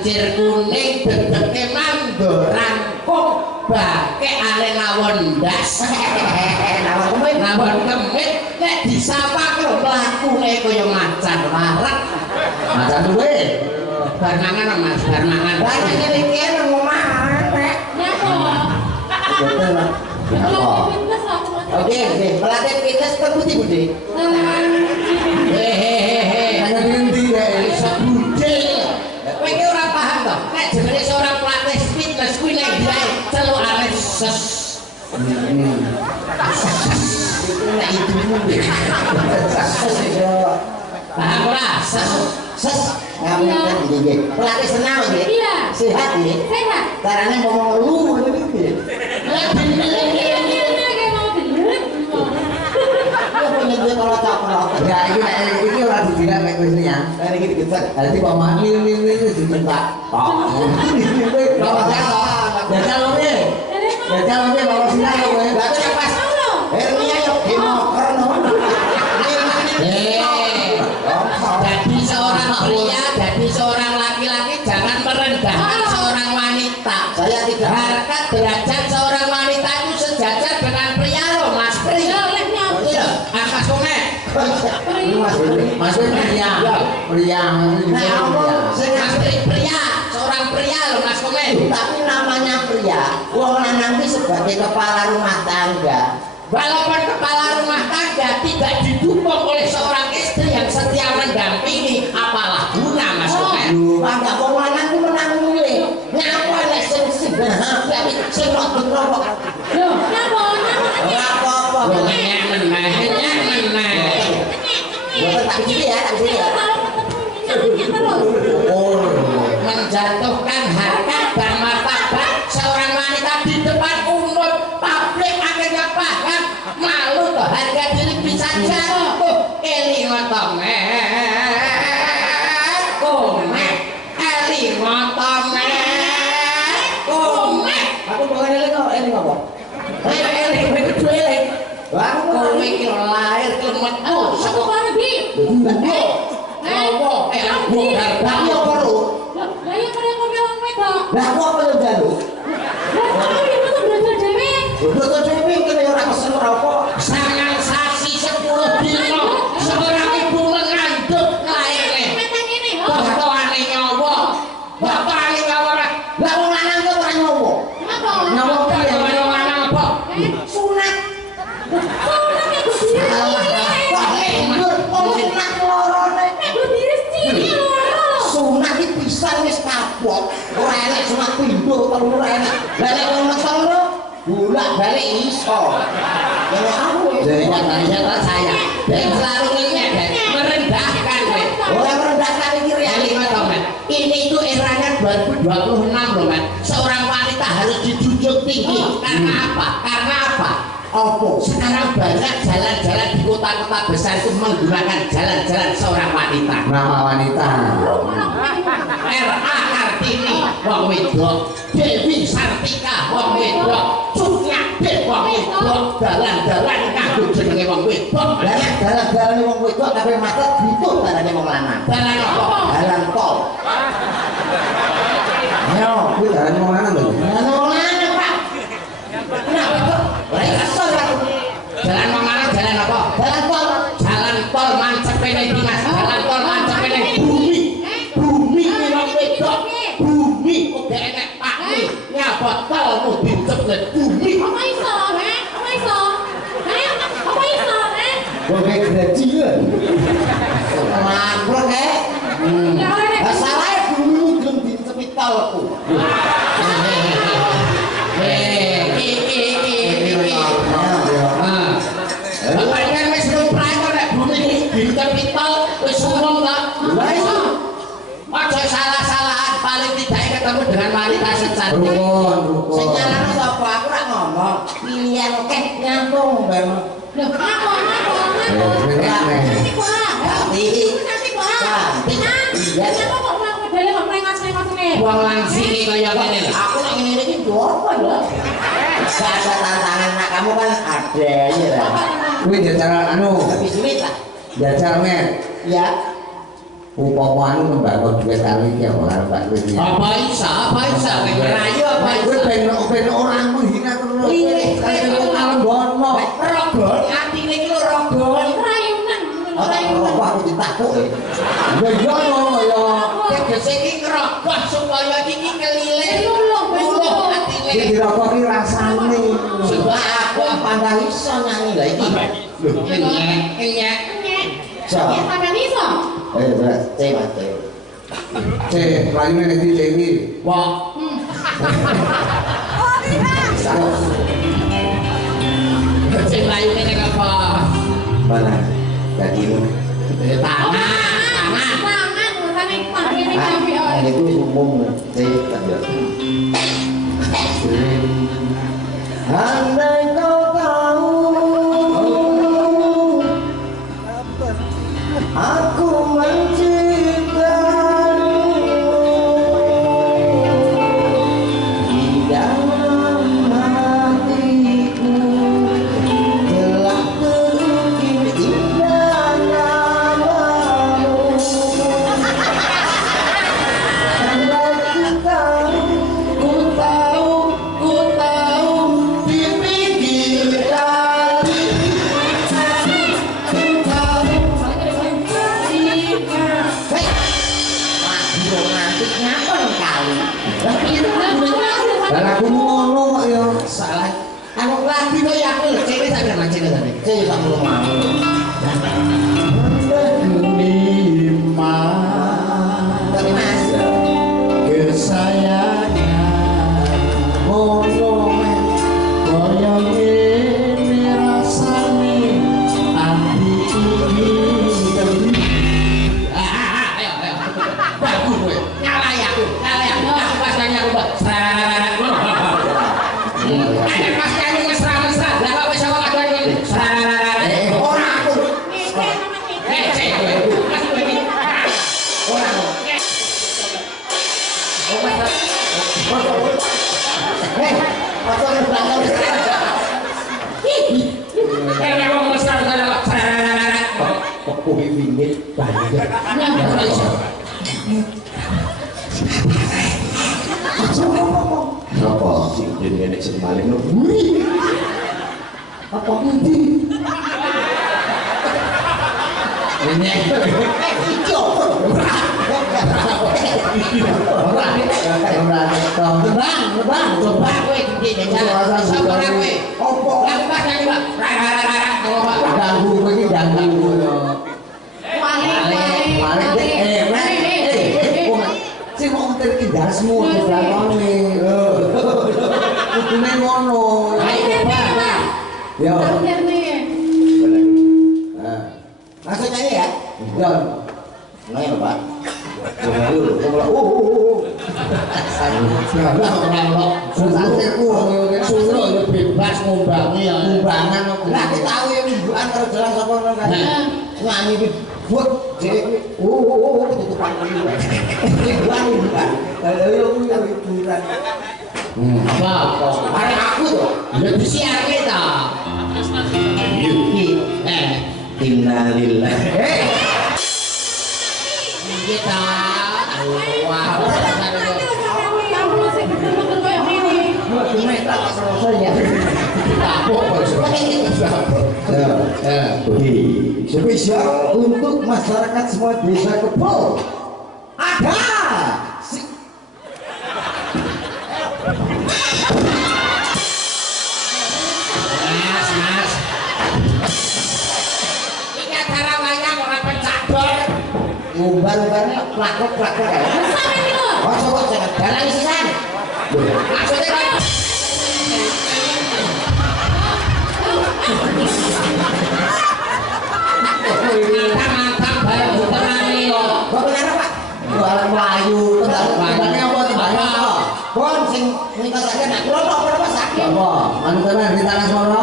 lancir kuning dedeke mandorangkung bangke ale nawon ndas nawon kemit nek disapa kok mlakune kaya macan larat macan duwe bar mangan Mas bar mangan banyak iki nang omah nek betul Mas oke pelatih fitness terbukti Budi hanya nanti ya iso Budi kowe iki ora paham to nek jenenge seorang pelatih fitness kuwi nek dia celukane ses nek itu mungkin paham ora ses ngapain iki pelatih senam iki sehat iki sehat carane ngomong lu iki kalau cakep ya ini orang dikira kayak gini ya kayak gini gitu nanti paman ini diminta ya kalau bawa sinar gue berarti pas hernia yuk dimoker jadi seorang laki-laki jangan merendahkan seorang wanita saya tidak harkat derajat seorang wanita itu sejajar dengan pria loh Mas Pri Mas Komet Mas pria pria seorang pria loh Mas Komet tapi namanya pria wong lanang sebagai kepala rumah tangga walaupun kepala rumah tangga tidak didukung oleh seorang istri yang setia mendampingi apalah guna Mas Komet maka wong lanang itu menang milih nyapa nek sing berhati sing rokok lho nyapa apa menjatuhkan harkat dan martabat seorang wanita di depan umum publik akhirnya paham malu toh harga diri bisa jatuh aku bukan eling apa kowe iki lahir klemetku saka Barbie. Apa? Aku garbang yo perlu. Lah ya kare wong wedok. Lah aku apa yo jalu? Lah aku yo kudu belajar dhewe. Belajar dhewe kene ora pesen rokok. Sangang sasi 10 dino. Seorang ibu mengandung lairne. Meteng ngene, ho. Bapakane nyawa. Bapakane nyawa. Lah wong lanang kok ora nyawa. Kenapa? Nyawa piye wong lanang apa? Sunat. Sunat iki pisan wis kapok. Ora enek sunat pindho telu ora enek. Lah nek wong telu bolak-balik iso. Kalau aku jangan saya. Dan selalu merendahkan kowe. Ora merendahkan iki realita to, Mas. Ini itu eranya 2026 loh, Mas. Seorang wanita harus dijunjung tinggi. Karena apa? Karena apa? Opo sekarang banyak jalan-jalan di kota-kota besar itu menggunakan jalan-jalan seorang wanita. Nama wanita R.A. Kartini wong wedok, Dewi Sartika wong wedok, Sunyade wong wedok, dalan-dalan kanggo jenenge wong wedok. Lah dalan-dalan wong wedok kabeh macet butuh dalane wong lanang. Dalan apa? Dalan tol. Ayo, kuwi dalan wong lanang lho. Dalan wong lanang, Pak. Kenapa kok? Jalan mana? Jalan apa? Jalan tol. Jalan tol mancepene iki Mas. Jalan tol mancepene bumi. Bumi wong wedok. Bumi kok gak enek pakne. Nyabot tol mau dicepet bumi. Apa iso, He? Apa iso? He? Apa iso, He? Wong gaji ya. Lambrok, He. Salah bumi gelem dicepet tolku. Bapaknya wis lumrah kok nek bumi ditempitol wis umum ta. Lah iso. Aja salah-salahan paling tidak ketemu dengan wanita secantik. Rukun. Sing nyalahno sapa? Aku ora ngomong. Pilihan kek nyambung mbak. Lho apa? Cantik ora? Cantik ora? Iya. Kenapa kok modele kok mlengas-mlengas ngene? Wong langsing kaya ngene lho. Aku nek ngene iki yo apa ya? Gak ada tantangan nak kamu kan ada ya. Kuwi jajar anu. Habis duit lah. Jajar men. Ya. upama anu mbak duit karo iki apa karo Mbak Kris. Apa isa ngerayu apa isa. Ben orang menghina terus. Kaya alam bono. Rogon atine iki lho rogon. Rayunan. Rayunan aku ditakuk. Ya iya ya. Tegese iki ngrokok supaya iki kelile. Luluh atine. Iki dirakoki rasane. Sebab aku pandang iso nyanyi lah iki. Lho, enyek. So. Ya sampean iso. Mas. Cek, rayune nek iki iki. Wah. Oh, tidak. Sing layune nek apa? Mana? Dadi lu. Tangan. Tangan, makanya pakai ini kafe. Itu umum saya ada. Andai kau tahu aku mencintaimu di dalam hatiku telah terukir indah namamu. Ku tahu di pinggir kali. Ku tahu. Hei, lagi romantis ngapa kali? Lah aku ngono kok ya. Salah. Anu lagi kok ya aku lho, cewek sampe mancing sampe. Cewek sak mau. Tapi Mas, Kesayangan ngono men. kaya ngene rasane ati iki. Ayo. Bagus kowe. Nyalai aku. Aku pas nanya aku, Mbak. Ayo pas nyanyi mesra-mesra. Lah kok wis awak aduan kowe. Ora aku. Cek. Mas kowe iki. Ora aku. Oh Mas. Hei, apa yang belakang? Wong mesra kaya Kok wingit banyak. Apa sing nenek sing maling lho? Apa ngendi? Ini Iki opo? Bang, coba kowe iki jajan. Sabar kowe. Opo? lah pas nyanyi, Mbak. Ganggu kowe iki ganggu ya. Sing mau ngetir ki dasmu dilakoni. Kudune ngono. Ayo coba. Yo. Maksudnya ini ya? Don. Nah ya Pak. Suruh ya bebas ngombangi ya. Kumbangan Lah kita tahu ya mingguan karo jalan sapa ngono kan. Nyanyi iki buat dhewe tutupan iki. Mingguan. Lah yo kuwi hiburan. Apa? Arek aku to. Ya disiarke ta. Yuki. Innalillah. Kita. Wah. Spesial untuk masyarakat semua desa Kebol. Ada Mas. Ini acara wayang orang pencador. umbar-umbarnya plakok-plakok ya. Oh coba jangan jalan sisan. Maksudnya kan mantap bayar buterani kok. Kok benar Pak? Jualan Melayu, tembaknya apa tembaknya apa? Bon sing nikah saja nak kelompok apa sakit. Apa? Manusia di tanah sono?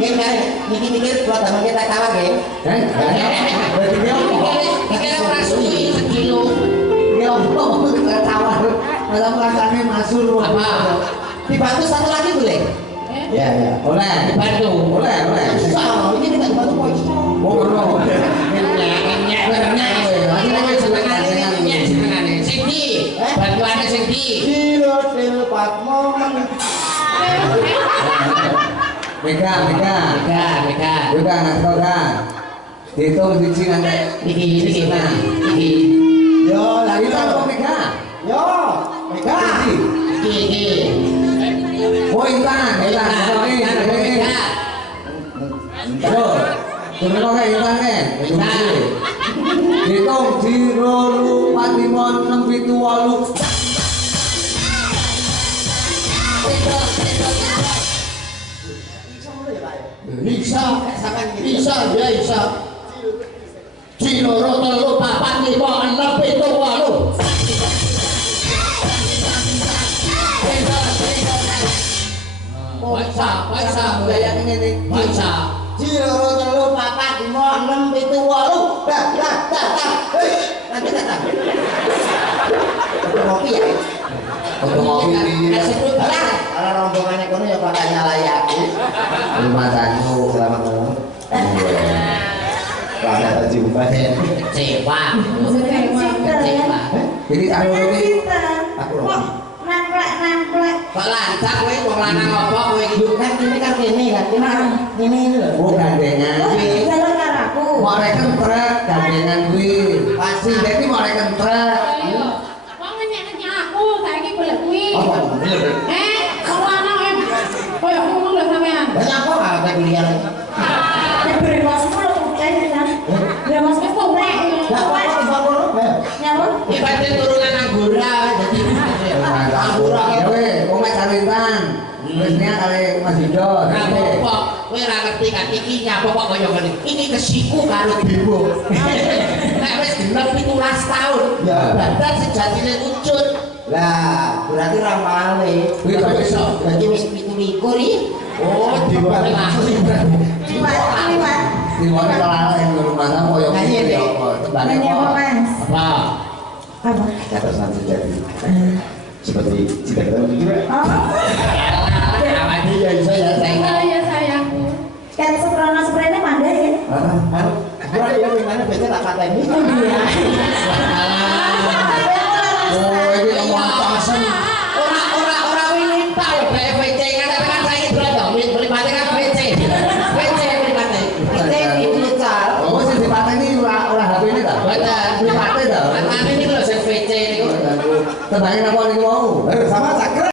Ini kan mikir-mikir buat teman kita kawan ya. Berarti dia apa? Kita orang suci sekilo. Dia apa? Kita tawar. Malah rasanya masuk. Apa? Dibantu satu lagi boleh? Ya ya. Boleh. Dibantu. Boleh. Sama, ini tidak dibantu kok. Mau ngono. Nyek. Ayo Lagi nek senengane sing ndi? Bantuane sing ndi? Cilodil Patmo Mega nanti kau kan dihitung siji nanti Iki. yo lagi kita kok Mega yo Mega Iki. oh intan ini yo tunggu kok intan kan dihitung 0 4 5 6 7 8 Isa ya isa. Ciloro telu papat lima enam pitu walu. Baca kayak ini baca. Ciloro telu papat lima enam pitu walu nanti datang kopi ya untuk ngopi kalau rombongannya kono ya bakal nyalai aku rumah tamu selamat malam selamat jumpa ya Cewa. jadi tamu ini aku Kok lancak kowe wong lanang apa kowe iki? kan ini kan ini loh oh gandengan mau reken truk gandengan kuwi pasti jadi mau reken truk Wong ngenyek-nyenyek aku, saiki golek kuwi. apa bener Kamu anak koyo ngomong lho sampean. banyak kok ada kuliah lagi Nek bermasuk lho percaya kan. Bermasuk kok ora. nggak apa-apa tiba kono Nyalon. Iki pancen turunan Anggora dadi Anggura kowe wong mek karintan wisnya kali Mas Yudo apa kowe ora ngerti kan iki nyapa kok kaya ngene. Iki kesiku karo Dewo. Nek wis genep 17 tahun, Ya. badan sejatine wujud. lah berarti ramale kuwi kok iso berarti wis 27 iki Oh, Dewa langsung. di mana kelalen di rumah sama koyo Nyanyi, ngene Dek. apa tembane apa Apa? kata nanti jadi seperti cita kita begitu Awake ya iso ya sayang. Oh ya sayangku. kan seprona mandai ya kurang ya gimana biasa tak kata ini oh iki ngomong pasen Ora wingi tak lho bae VC kan saiki dolan to mripate kan VC. VC mripate. itu cal oh sing dipateni ora HP ini ta Boten mripate ta Manane niku lho sing VC niku. tembane napa niku mau sama tak